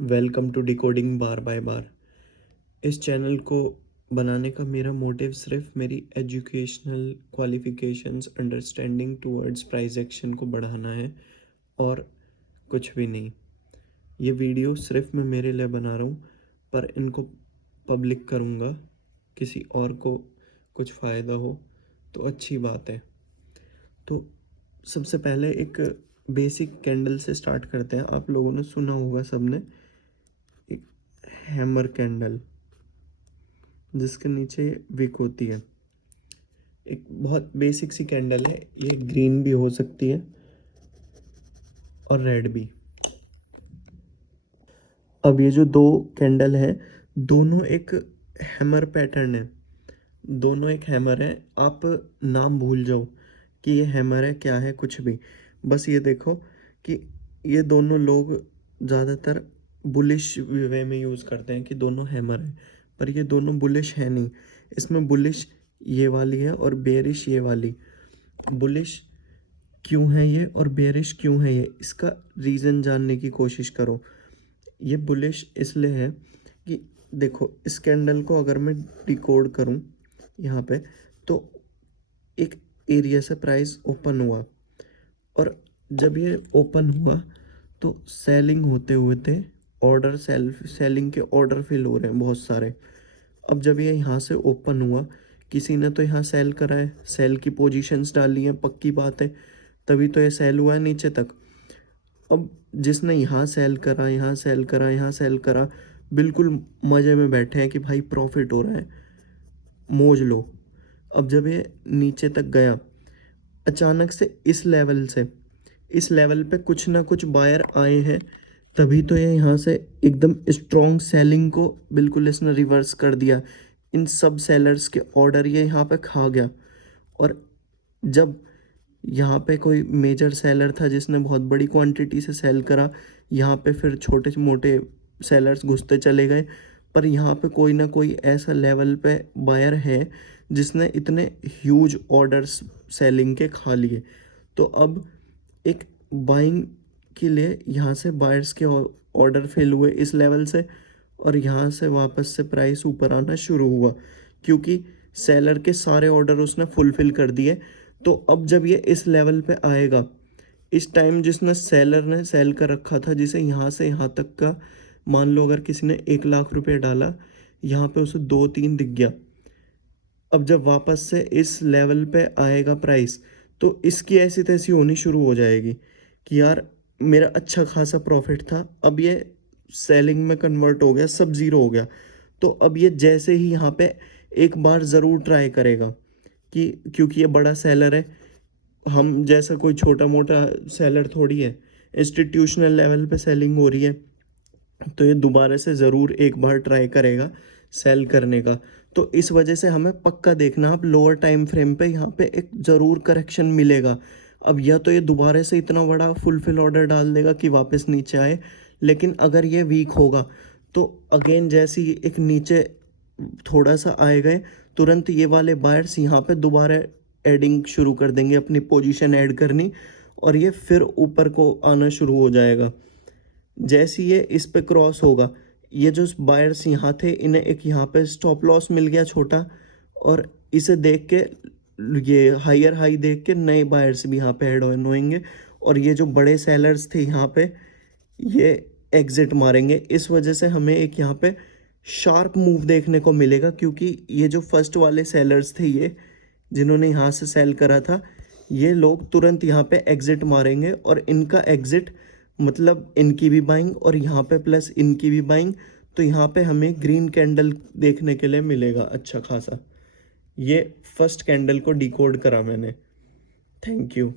Welcome to decoding bar by bar. इस channel को बनाने का मेरा मोटिव सिर्फ मेरी educational qualifications understanding towards price action को बढ़ाना है और कुछ भी नहीं। ये वीडियो सिर्फ मैं मेरे लिए बना रहा हूँ, पर इनको पब्लिक करूँगा, किसी और को कुछ फ़ायदा हो तो अच्छी बात है। तो सबसे पहले एक बेसिक कैंडल से स्टार्ट करते हैं। आप लोगों ने सुना होगा सबने, एक हैमर कैंडल जिसके नीचे विक होती है। एक बहुत बेसिक सी कैंडल है, ये ग्रीन भी हो सकती है और रेड भी। अब ये जो दो कैंडल है, दोनों एक हैमर पैटर्न है, दोनों एक हैमर है। आप नाम भूल जाओ कि ये हैमर है क्या है, कुछ भी। बस ये देखो कि ये दोनों लोग ज़्यादातर बुलिश वे में यूज़ करते हैं कि दोनों हैमर हैं, पर ये दोनों बुलिश है नहीं। इसमें बुलिश ये वाली है और बेरिश ये वाली। बुलिश क्यों है ये और बेरिश क्यों है ये, इसका रीज़न जानने की कोशिश करो। ये बुलिश इसलिए है कि देखो, इस कैंडल को अगर मैं डिकोड करूं यहाँ पे, तो एक एरिया से प्राइस ओपन हुआ और जब ये ओपन हुआ तो सेलिंग होते हुए थे, ऑर्डर सेलिंग के ऑर्डर फिल हो रहे हैं बहुत सारे। अब जब ये यहाँ से ओपन हुआ, किसी ने तो यहाँ सेल करा है, सेल की पोजीशंस डाली हैं, पक्की बात है, तभी तो ये सेल हुआ है नीचे तक। अब जिसने यहाँ सेल करा, यहाँ सेल करा, यहाँ सेल करा, बिल्कुल मज़े में बैठे हैं कि भाई प्रॉफिट हो रहा है, मौज लो। अब जब ये नीचे तक गया, अचानक से इस लेवल पे कुछ ना कुछ बायर आए हैं, तभी तो ये यहाँ से एकदम स्ट्रॉन्ग सेलिंग को बिल्कुल इसने रिवर्स कर दिया। इन सब सेलर्स के ऑर्डर ये यहाँ पे खा गया। और जब यहाँ पे कोई मेजर सेलर था जिसने बहुत बड़ी क्वांटिटी से सेल करा, यहाँ पे फिर छोटे मोटे सेलर्स घुसते चले गए, पर यहाँ पे कोई ना कोई ऐसा लेवल पे बायर है जिसने इतने ह्यूज ऑर्डर्स सेलिंग के खा लिए। तो अब एक बाइंग के लिए यहाँ से बायर्स के ऑर्डर फिल हुए इस लेवल से, और यहाँ से वापस से प्राइस ऊपर आना शुरू हुआ क्योंकि सेलर के सारे ऑर्डर उसने फुलफिल कर दिए। तो अब जब ये इस लेवल पे आएगा, इस टाइम जिसने सेलर ने सेल कर रखा था, जिसे यहाँ से यहाँ तक का, मान लो अगर किसी ने 1 लाख रुपए डाला, यहाँ पे उसे 2-3 दिख गया। अब जब वापस से इस लेवल पे आएगा प्राइस, तो इसकी ऐसी तैसी होनी शुरू हो जाएगी कि यार मेरा अच्छा खासा प्रॉफिट था, अब ये सेलिंग में कन्वर्ट हो गया, सब ज़ीरो हो गया। तो अब ये जैसे ही यहाँ पे एक बार ज़रूर ट्राई करेगा कि क्योंकि ये बड़ा सेलर है, हम जैसा कोई छोटा मोटा सेलर थोड़ी है, इंस्टीट्यूशनल लेवल पे सेलिंग हो रही है, तो ये दोबारा से ज़रूर एक बार ट्राई करेगा सेल करने का। तो इस वजह से हमें पक्का देखना, अब लोअर टाइम फ्रेम पे यहाँ पे एक ज़रूर करेक्शन मिलेगा। अब या तो ये दोबारा से इतना बड़ा फुलफिल ऑर्डर डाल देगा कि वापस नीचे आए, लेकिन अगर ये वीक होगा तो अगेन जैसे ही एक नीचे थोड़ा सा आए गए, तुरंत ये वाले बायर्स यहाँ पे दोबारा एडिंग शुरू कर देंगे, अपनी पोजीशन ऐड करनी, और ये फिर ऊपर को आना शुरू हो जाएगा। जैसे ये इस पे क्रॉस होगा, ये जो बायर्स यहाँ थे इन्हें एक यहाँ पे स्टॉप लॉस मिल गया छोटा, और इसे देख के ये हायर हाई देख के नए बायर्स भी यहाँ पे ऐड ऑन होंगे, और ये जो बड़े सेलर्स थे यहाँ पे ये एग्जिट मारेंगे। इस वजह से हमें एक यहाँ पे शार्प मूव देखने को मिलेगा, क्योंकि ये जो फर्स्ट वाले सेलर्स थे, ये जिन्होंने यहाँ से सेल करा था, ये लोग तुरंत यहाँ पे एग्जिट मारेंगे, और इनका एग्जिट मतलब इनकी भी बाइंग और यहाँ पे प्लस इनकी भी बाइंग। तो यहाँ पे हमें ग्रीन कैंडल देखने के लिए मिलेगा अच्छा खासा। ये फर्स्ट कैंडल को डिकोड करा मैंने। Thank you.